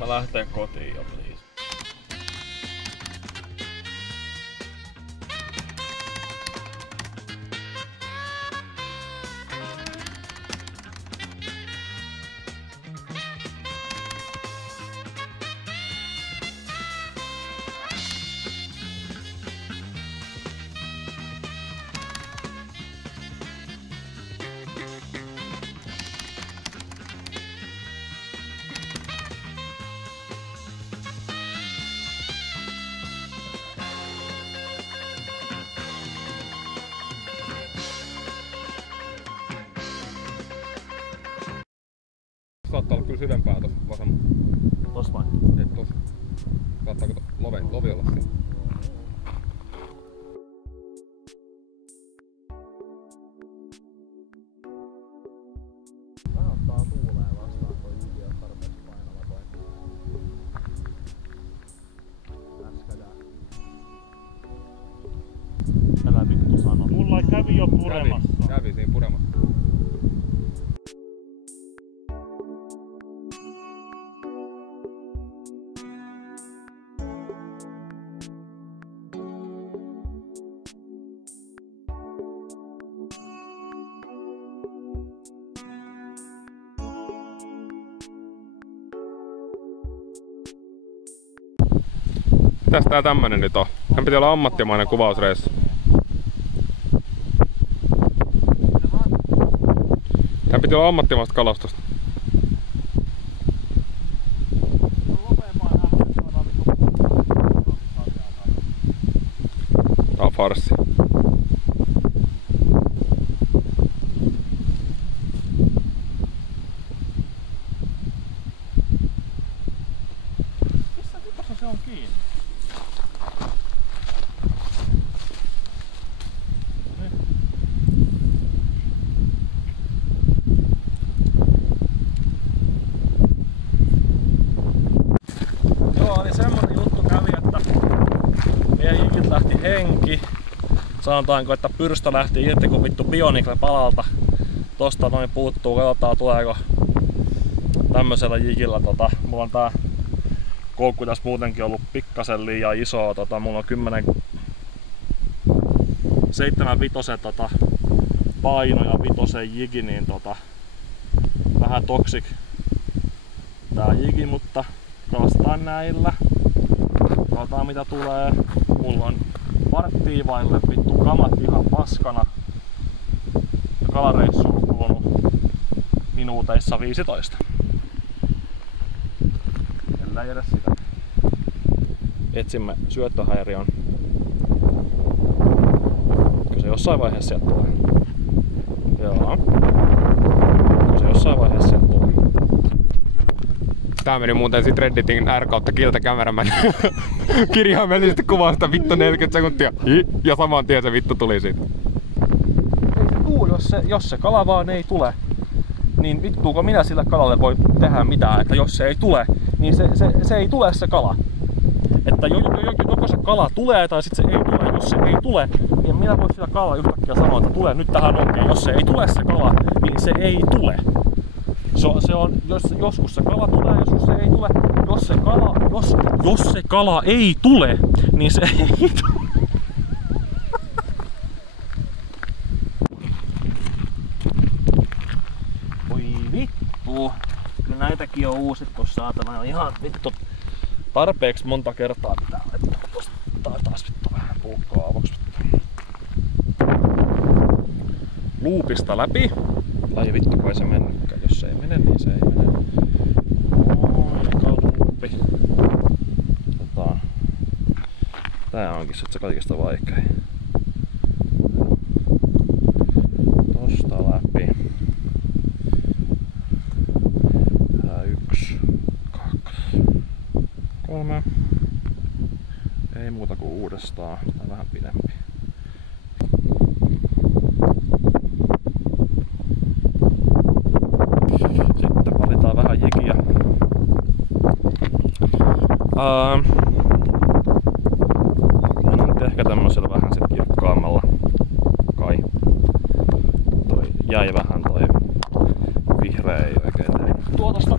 mä lähteen kotiin jo, please. Saattaa olla kyllä syvempää tossa vasemmalla. Tossa vai? Ei tossa. Saattaako lovi olla siinä? Vähän ottaa tuuleen vastaan toi jyki, jos tarpeeksi painava toi. Äskädään. Älä vittu sano. Mulla kävi jo puremassa. Kävi siinä puremassa. Mitäs tää tämmönen nyt on? Hän piti olla ammattimainen kuvausreissu. Tän piti olla ammattimaista kalastusta. Tää on farssi. Missä vitossa se on kiinni? Joo, eli semmonen juttu kävi, että meidän jikit lähti henki. Sanotaanko, että pyrstö lähti irti kun vittu Bionicle palalta. Tosta noin puuttuu, katsotaan tuleeko tämmöisellä jikillä. Mulla on tää koukku tässä muutenkin ollut pikkasen liian iso. Mulla on 7,5 paino ja 5 jigi, niin vähän toksik tää jigi, mutta kalastetaan näillä. Katsotaan mitä tulee. Mulla on varttia vaille vittu kamat ihan paskana. Ja kalareissu on kulunut minuuteissa 15. Ellei edes sitä. Etsimme syöttöhäiriön. Kyllä se jossain vaiheessa sieltä tulee. Joo. Kyllä se jossain vaiheessa sieltä tulee. Tää meni muuten sit Redditin R/Kiltä Cameraman kirjaimellisesti kuvaa sitä vittu 40 sekuntia. Ja saman tien se vittu tuli siitä. Ei se tuu, jos se kala vaan ei tule. Niin vittuuko minä sille kalalle voi tehdä mitään, että jos se ei tule, niin se ei tule se kala. Että joko se kala tulee tai sit se ei tule. Jos se ei tule, niin minä voi sillä kalalla yhtäkkiä sanoa, että tule nyt tähän nokeen. Jos se ei tule se kala, niin se ei tule. Se on, joskus se kala tulee, joskus se ei tule. Jos se kala ei tule, niin se ei tule. Oi vittu. Kyllä näitäkin on uusittu saatana. Ihan vittu tarpeeksi monta kertaa pitää laittaa tosta taas vittu vähän puukkoa avoksi. Luupista läpi. Ai vittu kai se mennytkään. Jos se ei mene, niin se ei mene. Eka luupi. Tää onkin se kaikista vaikein. Tosta läpi. Tää 1, 2, 3. Ei muuta kuin uudestaan. Tää vähän pidempi. Sitten valitaan vähän jikiä. Mennään nyt ehkä tämmöisellä vähän sit kirkkaammalla. Kai. Toi jäi vähän toi vihreä ei oikein tee. Tuotosta.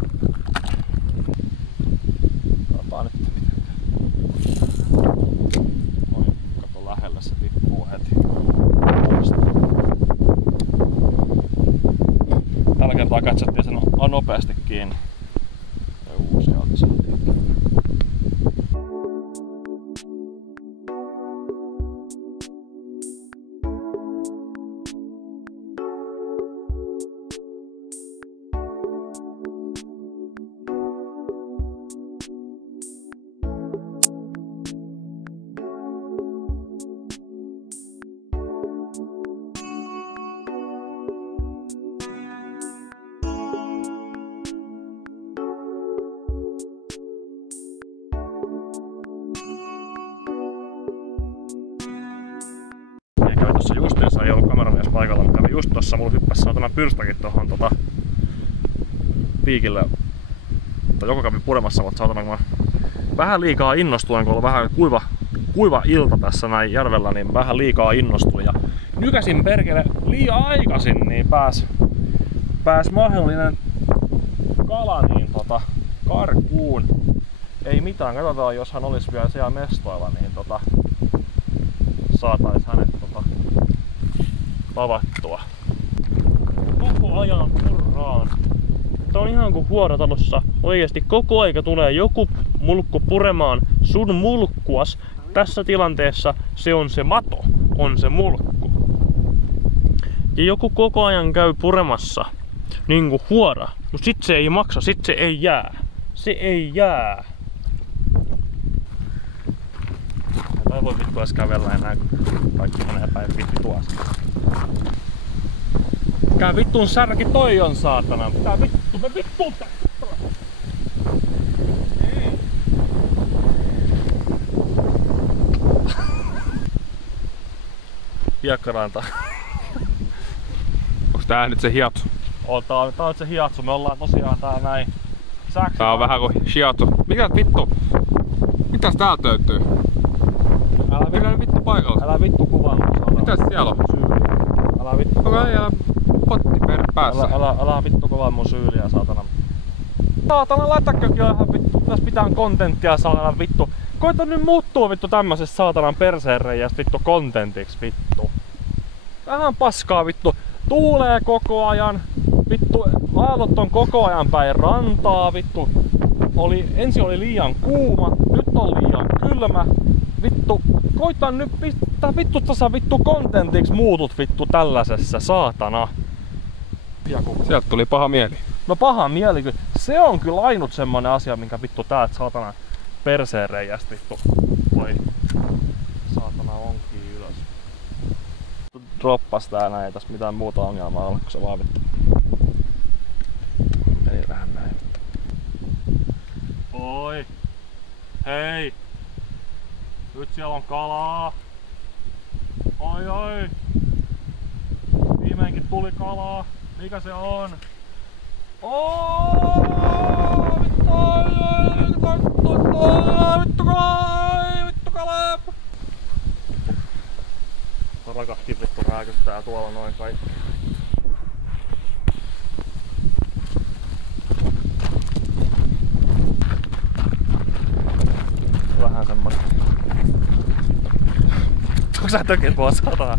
Otetaan katsettiin sen nopeasti kiinni. Sieltä saatiin. Kävi tossa justiinsa, ei ollut kameramies paikalla, mutta kävi just tossa, mulla hyppäsi saatana pyrstäkin tohon piikille. Tai joko kävi puremassa, mutta saatana kun mä vähän liikaa innostuin, kun on vähän kuiva ilta tässä näin järvellä, niin vähän liikaa innostuin. Ja nykäsin perkele liian aikaisin, niin pääs mahdollinen kala niin karkuun. Ei mitään, katsotaan jos hän olisi vielä siellä mestoilla, niin saatais hänet tavattua. Koko ajan purraan. Tää on ihan kuin huoratalossa. Oikeesti koko aika tulee joku mulkku puremaan sun mulkkuas. Tässä tilanteessa se on se mato, on se mulkku. Ja joku koko ajan käy puremassa niinku huora. Mut sit se ei maksa, sit se ei jää. Se ei jää. Ei voi vittu edes kävellä enää, kun kaikki menee päin vittuasi. Mikä vittun särki toi on, saatana? Mitä vittu? Me vittuun tää! Hiekkaranta. Onks tää nyt se hiatsu? Tää on nyt se hiatsu. Me ollaan tosiaan tää näin. Tää on vähän kuin shiatsu. Mikä vittu? Mitäs täällä löytyy? Älä vittu paikalla. Älä vittu kuvaa. Mitäs siellä on? Älä vittu kuvaa. Älä potti päässä. Älä vittu kovaa mun syyliä, saatana. Saatana, laittakökin ihan vittu. Tässä pitää kontenttia, saatana vittu. Koita nyt muuttua vittu tämmöisestä saatanan perseenreijästä vittu kontentiksi vittu. Vähän paskaa vittu. Tuulee koko ajan. Vittu, aallot on koko ajan päin rantaa vittu. Ensin oli liian kuuma, nyt on liian kylmä. Vittu, koitan nyt pistää vittu tasa vittu kontentiksi muutut vittu tällaisessa, saatana. Sieltä tuli paha mieli. No paha mieli kyllä. Se on kyllä ainut semmonen asia, minkä vittu täältä saatana perseenreijästä vittu. Voi. Saatana onkin ylös. Droppas tää näin, ei tässä mitään muuta ongelmaa ole, kun se vaan vittu. Meni vähän näin. Oi! Hei! Nyt siellä on kalaa! Oi oi! Viimeinkin tuli kalaa! Mikä se on? Vittu kalaa! Vittu kalaa! Rakahti vittu rääkyttää tuolla noin kaikki. Vähän semmonen. Onko sä tökit mua sataa?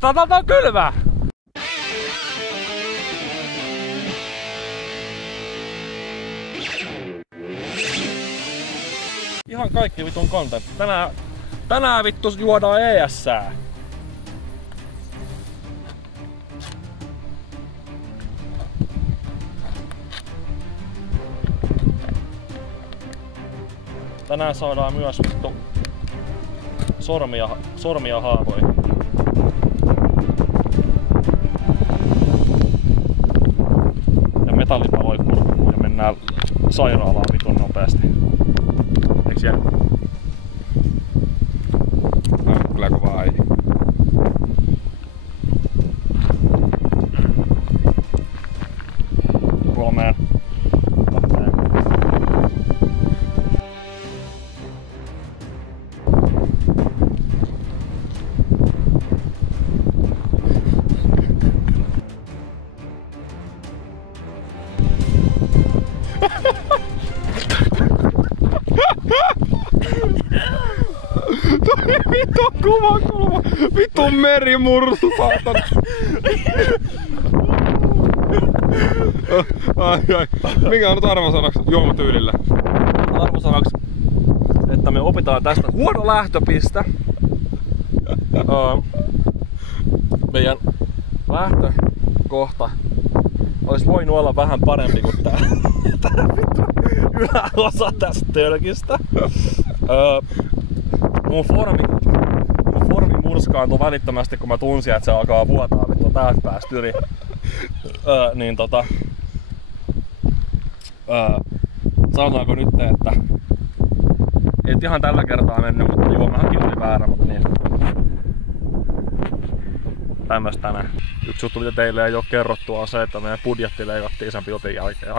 Tää on kylmä! Ihan kaikki vitun content. Tänään vittu juodaan ES:ää. Tänään saadaan myös vittu sormia haavoihin. Ja metallipaloja kurkkuun ja mennään sairaalaan vitun nopeasti. Eiks jää? No, kyllä kovaa ei. Suomeen. Vittu kuvakulma! Vittu merimursu, saatana! Ai. Mikä on nyt arvosanaksi juomatyylillä? Arvosanaksi, että me opitaan tästä huono lähtöpiste. Meidän lähtökohta olisi voinut olla vähän parempi kuin tää yläosa tästä tölkistä. Mun formi murskaantui välittömästi, kun mä tunsin, että se alkaa vuotaa vittu täältä päästä yli. Sanotaanko nyt, että ei ihan tällä kertaa mennyt, mutta juomahankin oli väärä, mutta niin. Tämmöstä tänään. Yksi juttu, mitä teille ei oo kerrottu, on se, että meidän budjetti leikattiin sen pilotin jälkeen.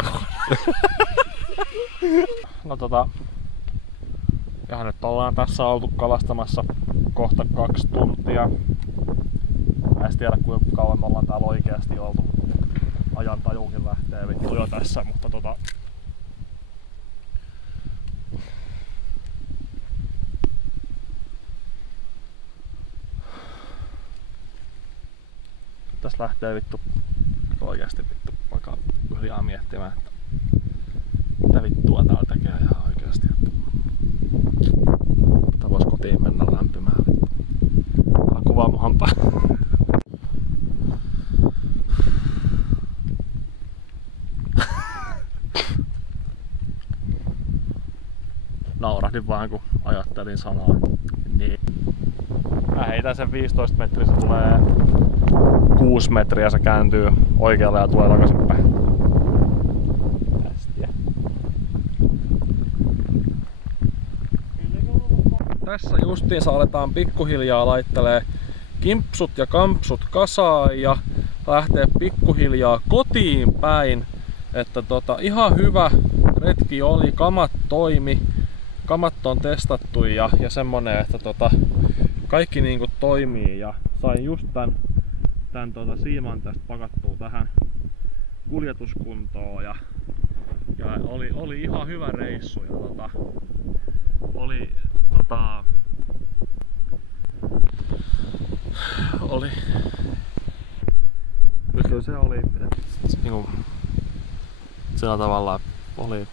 No ihan nyt ollaan tässä oltu kalastamassa kohta 2 tuntia. Mä en tiedä kuinka kauan me ollaan täällä oikeasti oltu. Ajan tajuukin lähtee vittu jo tässä, mutta tässä lähtee vittu oikeasti vittu vaikka hiljaa miettimään, että mitä vittua täällä tekee ihan oikeasti. Että vois kotiin mennä lämpimään vittu. Tää kuvaa mun hampaa. Naurahdin vaan kun ajattelin sanaa. Niin. Mä heitän sen 15 metriä, se tulee 6 metriä, se kääntyy oikealle ja tulee takaisin päin. Tästiä. Tässä justiinsa aletaan pikkuhiljaa laittelee kimpsut ja kampsut kasaan ja lähtee pikkuhiljaa kotiin päin. Että ihan hyvä retki oli, kamat toimi, kamat on testattu ja semmonen, että kaikki niinku toimii ja sain just tän siiman tästä pakattua tähän kuljetuskuntoon ja oli ihan hyvä reissu ja oli kyllä se oli niinku sillä tavalla oli